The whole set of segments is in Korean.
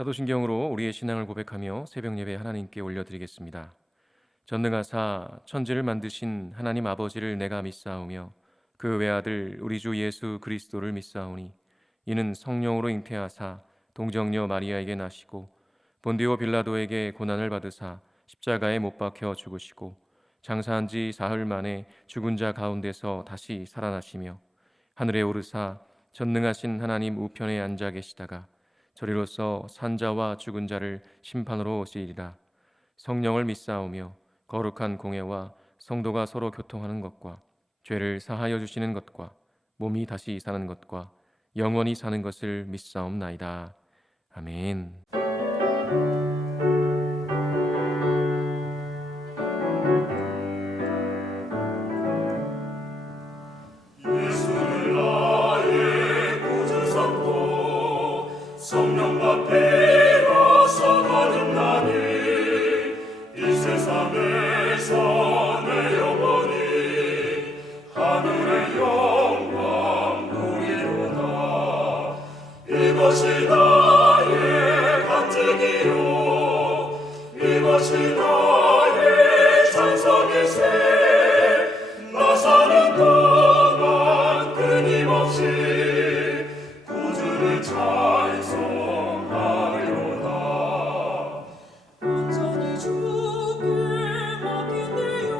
사도신경으로 우리의 신앙을 고백하며 새벽 예배 하나님께 올려드리겠습니다. 전능하사 천지를 만드신 하나님 아버지를 내가 믿사오며 그 외아들 우리 주 예수 그리스도를 믿사오니 이는 성령으로 잉태하사 동정녀 마리아에게 나시고 본디오 빌라도에게 고난을 받으사 십자가에 못 박혀 죽으시고 장사한 지 사흘 만에 죽은 자 가운데서 다시 살아나시며 하늘에 오르사 전능하신 하나님 우편에 앉아 계시다가 저리로서 산자와 죽은 자를 심판으로 오시리라. 성령을 믿사오며 거룩한 공예와 성도가 서로 교통하는 것과 죄를 사하여 주시는 것과 몸이 다시 사는 것과 영원히 사는 것을 믿사옵나이다. 아멘. 예수를 나의 구주 삼고 성령과 피로써 거듭나니 이 세상에서 내 영혼이 하늘의 영광 누리로다. 이것이 나의 간증이요 이것이 나의 찬송일세. 나 사는 동안 끊임없이 구주를 찬송하리로다. 온전히 주께 맡긴대요.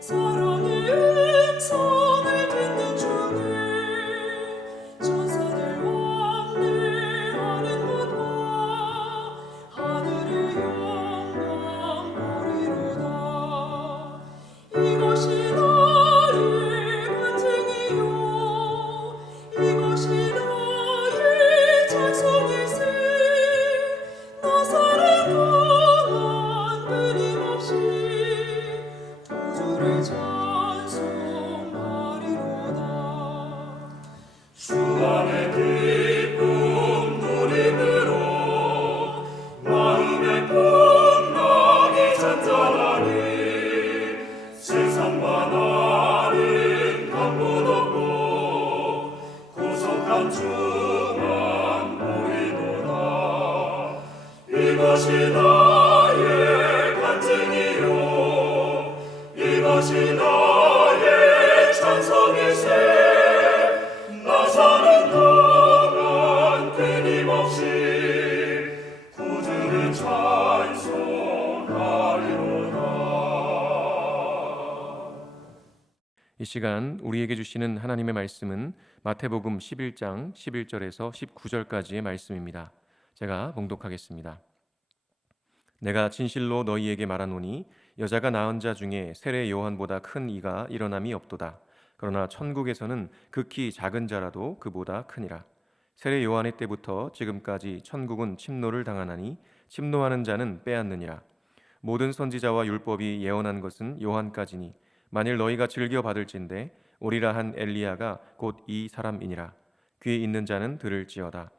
사랑의 음성을 듣는 주님, 천사들 왕래하는 것과 하늘의 영광 보리로다. 이것이 나의 간증이요 이것이 나의 찬송일세. 나 사는 동안 끊임없이 구주를 찬송하리로다. 주 안에 기쁨 누림으로 마음의 풍랑이 잔잔하니 세상과 나는 강분 없고 구속한 주만 보이도다. 이것이 나의 간증이요 이것이 나의 찬송일세. 나 사는 동안 끊임없이 구주를 찬송하리로다. 이 시간 우리에게 주시는 하나님의 말씀은 마태복음 11장 11절에서 19절까지의 말씀입니다. 제가 봉독하겠습니다. 내가 진실로 너희에게 말하노니 여자가 낳은 자 중에 세례 요한보다 큰 이가 일어남이 없도다. 그러나 천국에서는 극히 작은 자라도 그보다 크니라. 세례 요한의 때부터 지금까지 천국은 침노를 당하나니 침노하는 자는 빼앗느니라. 모든 선지자와 율법이 예언한 것은 요한까지니 만일 너희가 즐겨 받을진대 오리라 한 엘리야가 곧 이 사람이니라. 귀 있는 자는 들을지어다.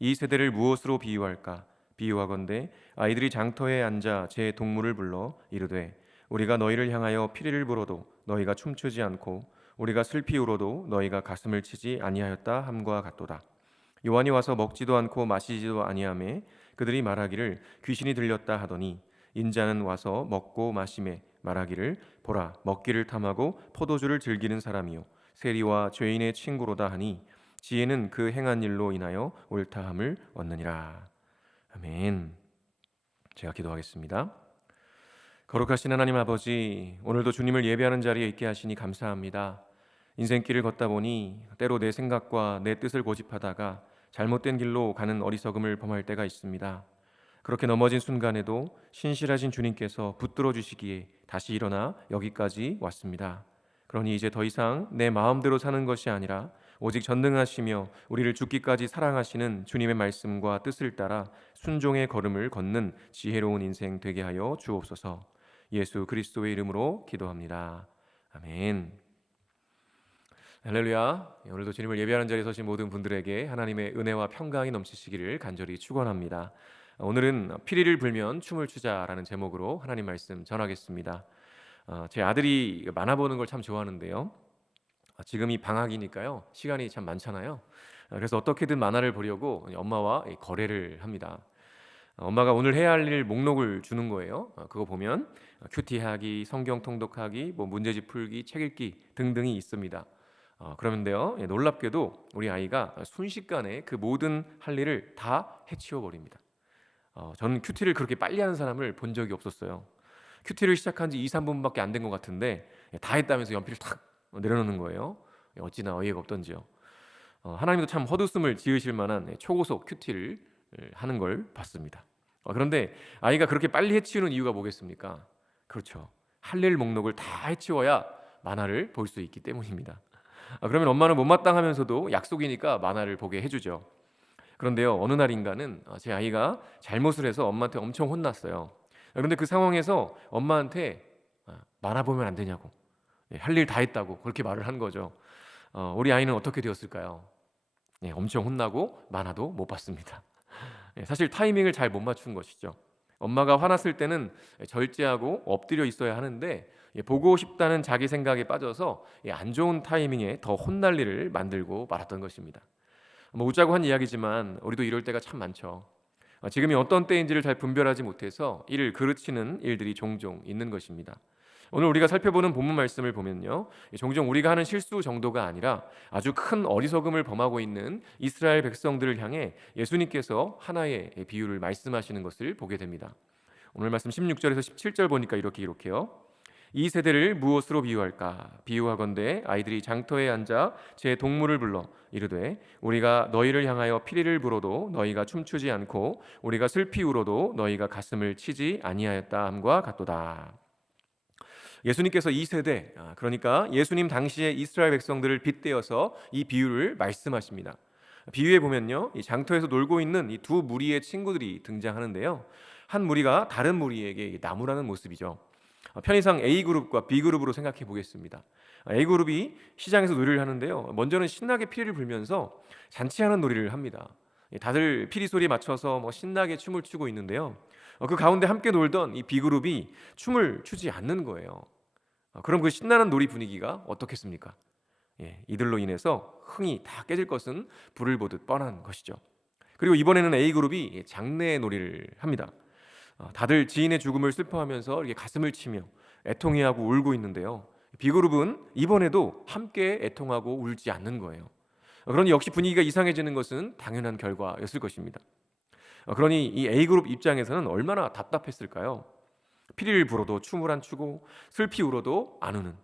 이 세대를 무엇으로 비유할까? 비유하건대 아이들이 장터에 앉아 제 동물을 불러 이르되 우리가 너희를 향하여 피리를 불어도 너희가 춤추지 않고 우리가 슬피 울어도 너희가 가슴을 치지 아니하였다 함과 같도다. 요한이 와서 먹지도 않고 마시지도 아니하매 그들이 말하기를 귀신이 들렸다 하더니 인자는 와서 먹고 마시매 말하기를 보라 먹기를 탐하고 포도주를 즐기는 사람이요 세리와 죄인의 친구로다 하니 지혜는 그 행한 일로 인하여 옳다함을 얻느니라. 아멘. 제가 기도하겠습니다. 거룩하신 하나님 아버지, 오늘도 주님을 예배하는 자리에 있게 하시니 감사합니다. 인생길을 걷다 보니 때로 내 생각과 내 뜻을 고집하다가 잘못된 길로 가는 어리석음을 범할 때가 있습니다. 그렇게 넘어진 순간에도 신실하신 주님께서 붙들어 주시기에 다시 일어나 여기까지 왔습니다. 그러니 이제 더 이상 내 마음대로 사는 것이 아니라 오직 전능하시며 우리를 죽기까지 사랑하시는 주님의 말씀과 뜻을 따라 순종의 걸음을 걷는 지혜로운 인생 되게 하여 주옵소서. 예수 그리스도의 이름으로 기도합니다. 아멘. 할렐루야. 오늘도 주님을 예배하는 자리에 서신 모든 분들에게 하나님의 은혜와 평강이 넘치시기를 간절히 축원합니다. 오늘은 피리를 불면 춤을 추자라는 제목으로 하나님 말씀 전하겠습니다. 제 아들이 만화 보는 걸 참 좋아하는데요. 지금이 방학이니까요. 시간이 참 많잖아요. 그래서 어떻게든 만화를 보려고 엄마와 거래를 합니다. 엄마가 오늘 해야 할 일 목록을 주는 거예요. 그거 보면 큐티하기, 성경 통독하기, 뭐 문제집 풀기, 책 읽기 등등이 있습니다. 그러면데요, 놀랍게도 우리 아이가 순식간에 그 모든 할 일을 다 해치워 버립니다. 저는 큐티를 그렇게 빨리 하는 사람을 본 적이 없었어요. 큐티를 시작한 지 2, 3분밖에 안 된 것 같은데 다 했다면서 연필을 탁 내려놓는 거예요. 어찌나 어이가 없던지요. 하나님도 참 헛웃음을 지으실 만한 초고속 큐티를 하는 걸 봤습니다. 그런데 아이가 그렇게 빨리 해치우는 이유가 뭐겠습니까? 그렇죠. 할 일 목록을 다 해치워야 만화를 볼 수 있기 때문입니다. 그러면 엄마는 못마땅하면서도 약속이니까 만화를 보게 해주죠. 그런데요, 어느 날인가는 제 아이가 잘못을 해서 엄마한테 엄청 혼났어요. 그런데 그 상황에서 엄마한테 만화 보면 안 되냐고, 할 일 다 했다고 그렇게 말을 한 거죠. 우리 아이는 어떻게 되었을까요? 엄청 혼나고 만화도 못 봤습니다. 사실 타이밍을 잘 못 맞춘 것이죠. 엄마가 화났을 때는 절제하고 엎드려 있어야 하는데 보고 싶다는 자기 생각에 빠져서 안 좋은 타이밍에 더 혼날 일을 만들고 말았던 것입니다. 뭐 웃자고 한 이야기지만 우리도 이럴 때가 참 많죠. 지금이 어떤 때인지를 잘 분별하지 못해서 이를 그르치는 일들이 종종 있는 것입니다. 오늘 우리가 살펴보는 본문 말씀을 보면요, 종종 우리가 하는 실수 정도가 아니라 아주 큰 어리석음을 범하고 있는 이스라엘 백성들을 향해 예수님께서 하나의 비유를 말씀하시는 것을 보게 됩니다. 오늘 말씀 16절에서 17절 보니까 이렇게요. 이 세대를 무엇으로 비유할까? 비유하건대 아이들이 장터에 앉아 제 동물을 불러 이르되 우리가 너희를 향하여 피리를 불어도 너희가 춤추지 않고 우리가 슬피 울어도 너희가 가슴을 치지 아니하였다 함과 같도다. 예수님께서 이 세대, 그러니까 예수님 당시의 이스라엘 백성들을 빗대어서 이 비유를 말씀하십니다. 비유에 보면요, 이 장터에서 놀고 있는 이 두 무리의 친구들이 등장하는데요, 한 무리가 다른 무리에게 나무라는 모습이죠. 편의상 A그룹과 B그룹으로 생각해 보겠습니다. A그룹이 시장에서 놀이를 하는데요, 먼저는 신나게 피리를 불면서 잔치하는 놀이를 합니다. 다들 피리 소리에 맞춰서 신나게 춤을 추고 있는데요, 그 가운데 함께 놀던 이 B그룹이 춤을 추지 않는 거예요. 그럼 그 신나는 놀이 분위기가 어떻겠습니까? 이들로 인해서 흥이 다 깨질 것은 불을 보듯 뻔한 것이죠. 그리고 이번에는 A그룹이 장례 놀이를 합니다. 다들 지인의 죽음을 슬퍼하면서 이렇게 가슴을 치며 애통해하고 울고 있는데요, B그룹은 이번에도 함께 애통하고 울지 않는 거예요. 그러니 역시 분위기가 이상해지는 것은 당연한 결과였을 것입니다. 그러니 이 A그룹 입장에서는 얼마나 답답했을까요? 피리를 불어도 춤을 안 추고 슬피 울어도 안 우는,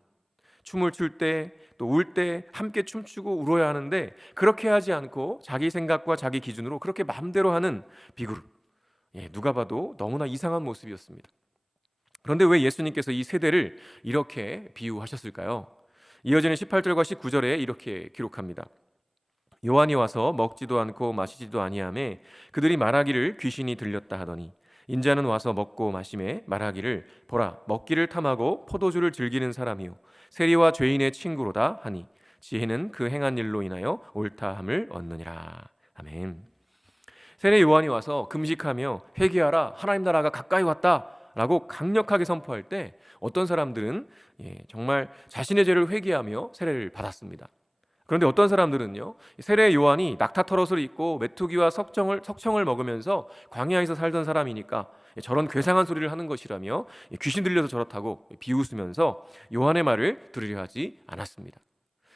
춤을 출 때 또 울 때 함께 춤추고 울어야 하는데 그렇게 하지 않고 자기 생각과 자기 기준으로 그렇게 마음대로 하는 B그룹, 누가 봐도 너무나 이상한 모습이었습니다. 그런데 왜 예수님께서 이 세대를 이렇게 비유하셨을까요? 이어지는 18절과 19절에 이렇게 기록합니다. 요한이 와서 먹지도 않고 마시지도 아니하매 그들이 말하기를 귀신이 들렸다 하더니 인자는 와서 먹고 마시매 말하기를 보라 먹기를 탐하고 포도주를 즐기는 사람이요 세리와 죄인의 친구로다 하니 지혜는 그 행한 일로 인하여 옳다함을 얻느니라. 아멘. 세례 요한이 와서 금식하며 회개하라 하나님 나라가 가까이 왔다라고 강력하게 선포할 때 어떤 사람들은 정말 자신의 죄를 회개하며 세례를 받았습니다. 그런데 어떤 사람들은요, 세례 요한이 낙타 털옷을 입고 메뚜기와 석청을 먹으면서 광야에서 살던 사람이니까 저런 괴상한 소리를 하는 것이라며 귀신 들려서 저렇다고 비웃으면서 요한의 말을 들으려 하지 않았습니다.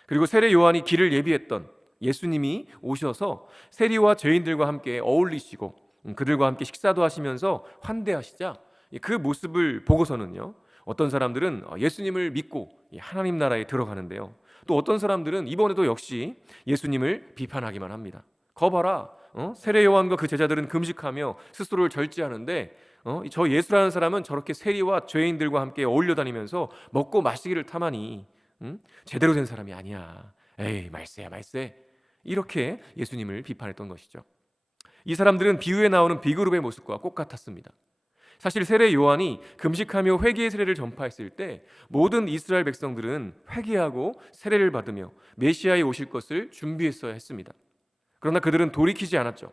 그리고 세례 요한이 길을 예비했던 예수님이 오셔서 세리와 죄인들과 함께 어울리시고 그들과 함께 식사도 하시면서 환대하시자 그 모습을 보고서는요, 어떤 사람들은 예수님을 믿고 하나님 나라에 들어가는데요, 또 어떤 사람들은 이번에도 역시 예수님을 비판하기만 합니다. 거봐라, 세례 요한과 그 제자들은 금식하며 스스로를 절제하는데 저 예수라는 사람은 저렇게 세리와 죄인들과 함께 어울려 다니면서 먹고 마시기를 탐하니 제대로 된 사람이 아니야. 에이 말세야 말세. 이렇게 예수님을 비판했던 것이죠. 이 사람들은 비유에 나오는 B그룹의 모습과 똑같았습니다. 사실 세례 요한이 금식하며 회개의 세례를 전파했을 때 모든 이스라엘 백성들은 회개하고 세례를 받으며 메시아에 오실 것을 준비했어야 했습니다. 그러나 그들은 돌이키지 않았죠.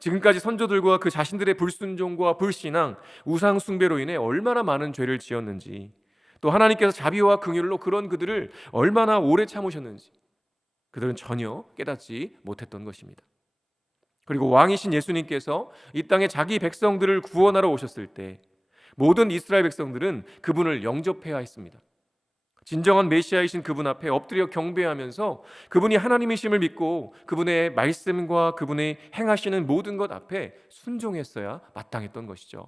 지금까지 선조들과 그 자신들의 불순종과 불신앙, 우상 숭배로 인해 얼마나 많은 죄를 지었는지, 또 하나님께서 자비와 긍휼로 그런 그들을 얼마나 오래 참으셨는지 그들은 전혀 깨닫지 못했던 것입니다. 그리고 왕이신 예수님께서 이 땅에 자기 백성들을 구원하러 오셨을 때 모든 이스라엘 백성들은 그분을 영접해야 했습니다. 진정한 메시아이신 그분 앞에 엎드려 경배하면서 그분이 하나님이심을 믿고 그분의 말씀과 그분의 행하시는 모든 것 앞에 순종했어야 마땅했던 것이죠.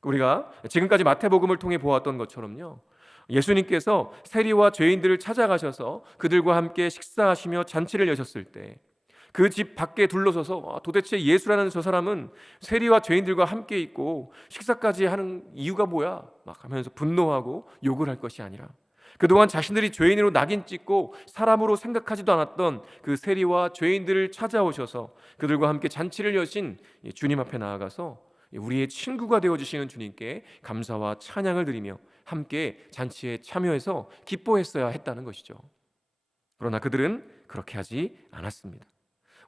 우리가 지금까지 마태복음을 통해 보았던 것처럼요, 예수님께서 세리와 죄인들을 찾아가셔서 그들과 함께 식사하시며 잔치를 여셨을 때 그 집 밖에 둘러서서 도대체 예수라는 저 사람은 세리와 죄인들과 함께 있고 식사까지 하는 이유가 뭐야? 막 하면서 분노하고 욕을 할 것이 아니라 그동안 자신들이 죄인으로 낙인 찍고 사람으로 생각하지도 않았던 그 세리와 죄인들을 찾아오셔서 그들과 함께 잔치를 여신 주님 앞에 나아가서 우리의 친구가 되어주시는 주님께 감사와 찬양을 드리며 함께 잔치에 참여해서 기뻐했어야 했다는 것이죠. 그러나 그들은 그렇게 하지 않았습니다.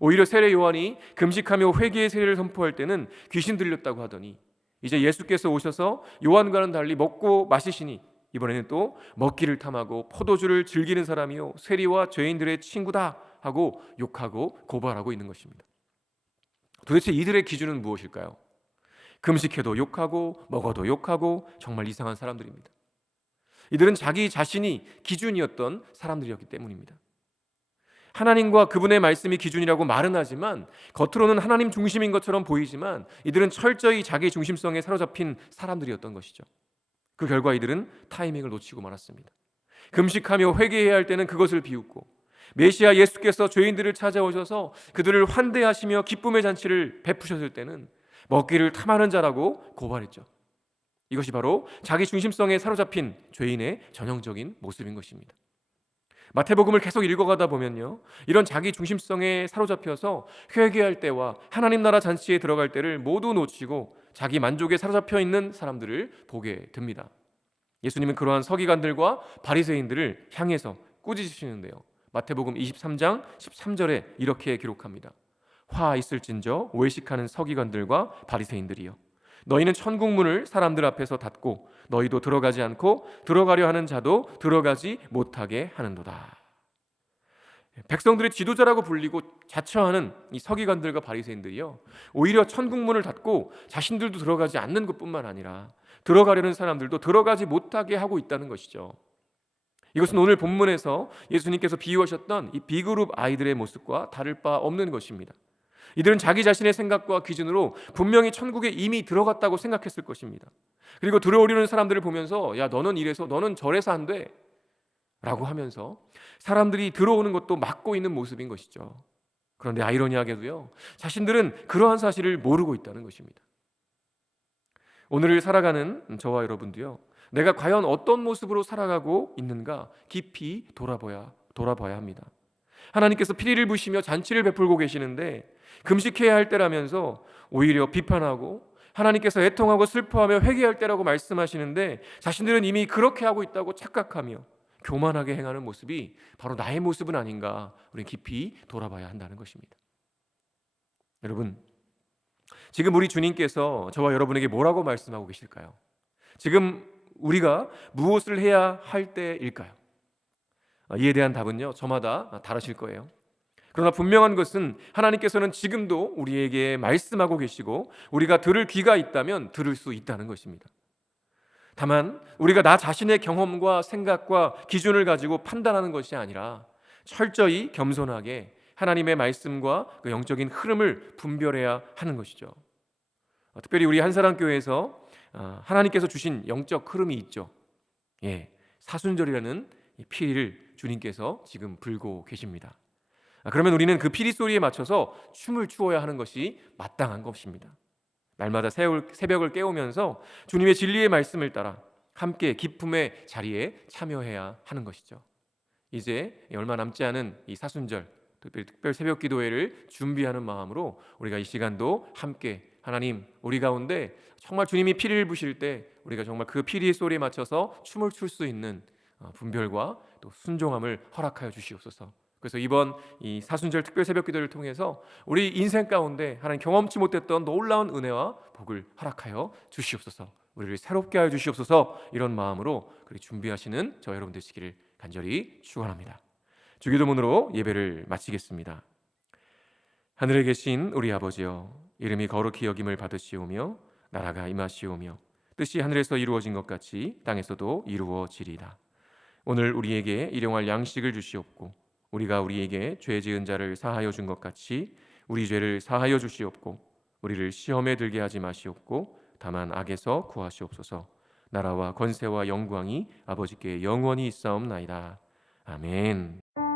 오히려 세례 요한이 금식하며 회개의 세례를 선포할 때는 귀신 들렸다고 하더니 이제 예수께서 오셔서 요한과는 달리 먹고 마시시니 이번에는 또 먹기를 탐하고 포도주를 즐기는 사람이요 세리와 죄인들의 친구다 하고 욕하고 고발하고 있는 것입니다. 도대체 이들의 기준은 무엇일까요? 금식해도 욕하고 먹어도 욕하고 정말 이상한 사람들입니다. 이들은 자기 자신이 기준이었던 사람들이었기 때문입니다. 하나님과 그분의 말씀이 기준이라고 말은 하지만 겉으로는 하나님 중심인 것처럼 보이지만 이들은 철저히 자기 중심성에 사로잡힌 사람들이었던 것이죠. 그 결과 이들은 타이밍을 놓치고 말았습니다. 금식하며 회개해야 할 때는 그것을 비웃고 메시아 예수께서 죄인들을 찾아오셔서 그들을 환대하시며 기쁨의 잔치를 베푸셨을 때는 먹기를 탐하는 자라고 고발했죠. 이것이 바로 자기 중심성에 사로잡힌 죄인의 전형적인 모습인 것입니다. 마태복음을 계속 읽어가다 보면요, 이런 자기 중심성에 사로잡혀서 회개할 때와 하나님 나라 잔치에 들어갈 때를 모두 놓치고 자기 만족에 사로잡혀 있는 사람들을 보게 됩니다. 예수님은 그러한 서기관들과 바리새인들을 향해서 꾸짖으시는데요, 마태복음 23장 13절에 이렇게 기록합니다. 화 있을진저 외식하는 서기관들과 바리새인들이여, 너희는 천국 문을 사람들 앞에서 닫고 너희도 들어가지 않고 들어가려 하는 자도 들어가지 못하게 하는도다. 백성들의 지도자라고 불리고 자처하는 이 서기관들과 바리새인들이요, 오히려 천국 문을 닫고 자신들도 들어가지 않는 것뿐만 아니라 들어가려는 사람들도 들어가지 못하게 하고 있다는 것이죠. 이것은 오늘 본문에서 예수님께서 비유하셨던 이 B그룹 아이들의 모습과 다를 바 없는 것입니다. 이들은 자기 자신의 생각과 기준으로 분명히 천국에 이미 들어갔다고 생각했을 것입니다. 그리고 들어오려는 사람들을 보면서 야, 너는 이래서 너는 저래서 안 돼 라고 하면서 사람들이 들어오는 것도 막고 있는 모습인 것이죠. 그런데 아이러니하게도요, 자신들은 그러한 사실을 모르고 있다는 것입니다. 오늘을 살아가는 저와 여러분도요, 내가 과연 어떤 모습으로 살아가고 있는가 깊이 돌아봐야 합니다. 하나님께서 피리를 부시며 잔치를 베풀고 계시는데 금식해야 할 때라면서 오히려 비판하고 하나님께서 애통하고 슬퍼하며 회개할 때라고 말씀하시는데 자신들은 이미 그렇게 하고 있다고 착각하며 교만하게 행하는 모습이 바로 나의 모습은 아닌가, 우리는 깊이 돌아봐야 한다는 것입니다. 여러분, 지금 우리 주님께서 저와 여러분에게 뭐라고 말씀하고 계실까요? 지금 우리가 무엇을 해야 할 때일까요? 이에 대한 답은요, 저마다 다르실 거예요. 그러나 분명한 것은 하나님께서는 지금도 우리에게 말씀하고 계시고 우리가 들을 귀가 있다면 들을 수 있다는 것입니다. 다만 우리가 나 자신의 경험과 생각과 기준을 가지고 판단하는 것이 아니라 철저히 겸손하게 하나님의 말씀과 그 영적인 흐름을 분별해야 하는 것이죠. 특별히 우리 한사랑교회에서 하나님께서 주신 영적 흐름이 있죠. 사순절이라는 피리를 주님께서 지금 불고 계십니다. 그러면 우리는 그 피리 소리에 맞춰서 춤을 추어야 하는 것이 마땅한 것입니다. 날마다 새벽을 깨우면서 주님의 진리의 말씀을 따라 함께 기쁨의 자리에 참여해야 하는 것이죠. 이제 얼마 남지 않은 이 사순절, 특별 새벽 기도회를 준비하는 마음으로 우리가 이 시간도 함께 하나님, 우리 가운데 정말 주님이 피리를 부실 때 우리가 정말 그 피리의 소리에 맞춰서 춤을 출 수 있는 분별과 또 순종함을 허락하여 주시옵소서. 그래서 이번 이 사순절 특별 새벽 기도를 통해서 우리 인생 가운데 하나님 경험치 못했던 놀라운 은혜와 복을 허락하여 주시옵소서. 우리를 새롭게 하여 주시옵소서. 이런 마음으로 그렇게 준비하시는 저 여러분 되시기를 간절히 축원합니다. 주기도문으로 예배를 마치겠습니다. 하늘에 계신 우리 아버지여, 이름이 거룩히 여김을 받으시오며 나라가 임하시오며 뜻이 하늘에서 이루어진 것 같이 땅에서도 이루어지리이다. 오늘 우리에게 일용할 양식을 주시옵고 우리가 우리에게 죄 지은 자를 사하여 준 것 같이 우리 죄를 사하여 주시옵고 우리를 시험에 들게 하지 마시옵고 다만 악에서 구하시옵소서. 나라와 권세와 영광이 아버지께 영원히 있사옵나이다. 아멘.